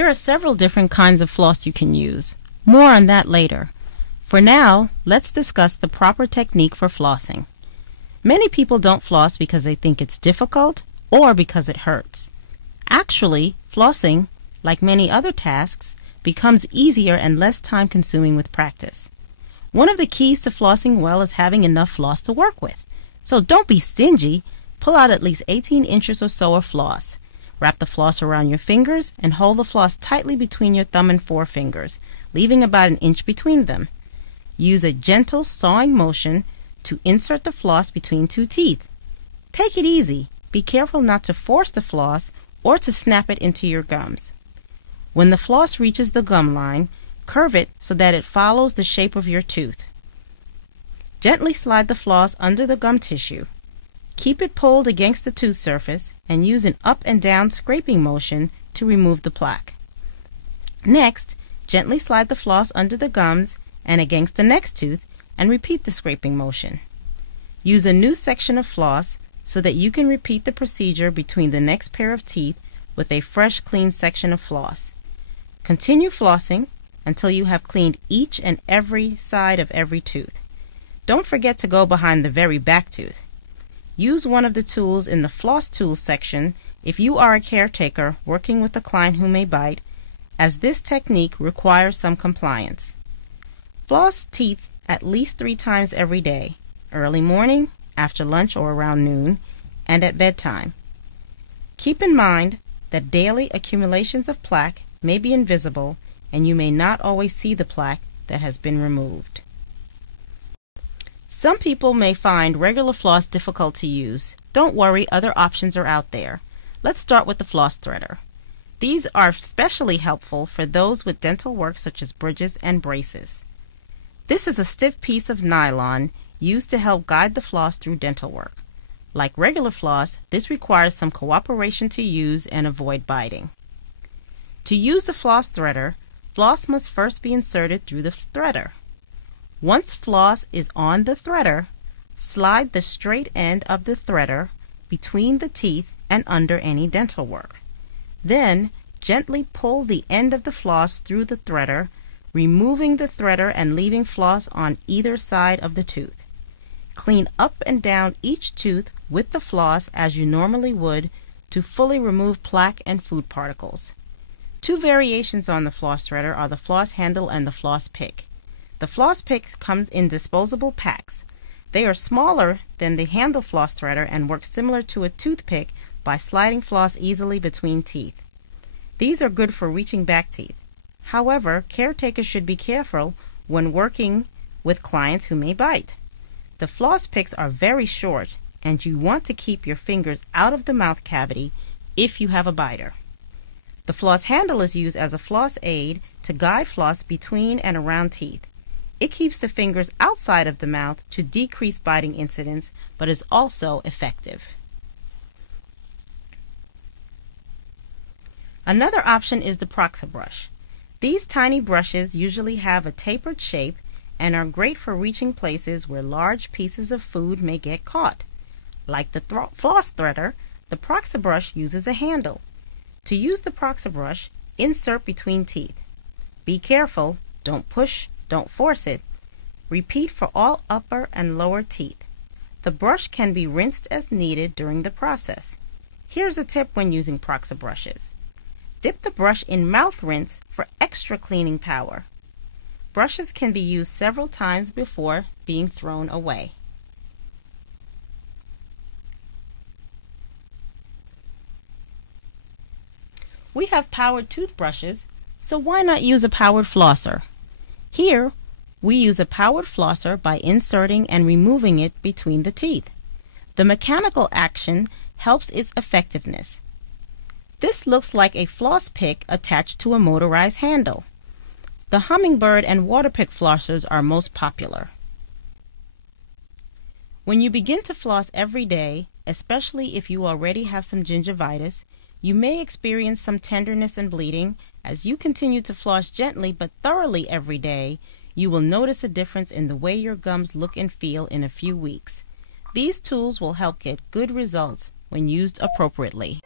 There are several different kinds of floss you can use. More on that later. For now, let's discuss the proper technique for flossing. Many people don't floss because they think it's difficult or because it hurts. Actually, flossing, like many other tasks, becomes easier and less time-consuming with practice. One of the keys to flossing well is having enough floss to work with. So don't be stingy. Pull out at least 18 inches or so of floss. Wrap the floss around your fingers and hold the floss tightly between your thumb and forefingers, leaving about an inch between them. Use a gentle sawing motion to insert the floss between two teeth. Take it easy. Be careful not to force the floss or to snap it into your gums. When the floss reaches the gum line, curve it so that it follows the shape of your tooth. Gently slide the floss under the gum tissue. Keep it pulled against the tooth surface and use an up and down scraping motion to remove the plaque. Next, gently slide the floss under the gums and against the next tooth and repeat the scraping motion. Use a new section of floss so that you can repeat the procedure between the next pair of teeth with a fresh, clean section of floss. Continue flossing until you have cleaned each and every side of every tooth. Don't forget to go behind the very back tooth. Use one of the tools in the Floss Tools section if you are a caretaker working with a client who may bite, as this technique requires some compliance. Floss teeth at least 3 times every day, early morning, after lunch or around noon, and at bedtime. Keep in mind that daily accumulations of plaque may be invisible and you may not always see the plaque that has been removed. Some people may find regular floss difficult to use. Don't worry, other options are out there. Let's start with the floss threader. These are especially helpful for those with dental work such as bridges and braces. This is a stiff piece of nylon used to help guide the floss through dental work. Like regular floss, this requires some cooperation to use and avoid biting. To use the floss threader, floss must first be inserted through the threader. Once floss is on the threader, slide the straight end of the threader between the teeth and under any dental work. Then, gently pull the end of the floss through the threader, removing the threader and leaving floss on either side of the tooth. Clean up and down each tooth with the floss as you normally would to fully remove plaque and food particles. 2 variations on the floss threader are the floss handle and the floss pick. The floss picks comes in disposable packs. They are smaller than the handle floss threader and work similar to a toothpick by sliding floss easily between teeth. These are good for reaching back teeth. However, caretakers should be careful when working with clients who may bite. The floss picks are very short and you want to keep your fingers out of the mouth cavity if you have a biter. The floss handle is used as a floss aid to guide floss between and around teeth. It keeps the fingers outside of the mouth to decrease biting incidence, but is also effective. Another option is the proxa brush. These tiny brushes usually have a tapered shape and are great for reaching places where large pieces of food may get caught. Like the floss threader, the proxa brush uses a handle. To use the proxa brush, insert between teeth. Be careful, don't push, don't force it. Repeat for all upper and lower teeth. The brush can be rinsed as needed during the process. Here's a tip when using proxa brushes. Dip the brush in mouth rinse for extra cleaning power. Brushes can be used several times before being thrown away. We have powered toothbrushes, so why not use a powered flosser? Here, we use a powered flosser by inserting and removing it between the teeth. The mechanical action helps its effectiveness. This looks like a floss pick attached to a motorized handle. The hummingbird and water pick flossers are most popular. When you begin to floss every day, especially if you already have some gingivitis, you may experience some tenderness and bleeding. As you continue to floss gently but thoroughly every day, you will notice a difference in the way your gums look and feel in a few weeks. These tools will help get good results when used appropriately.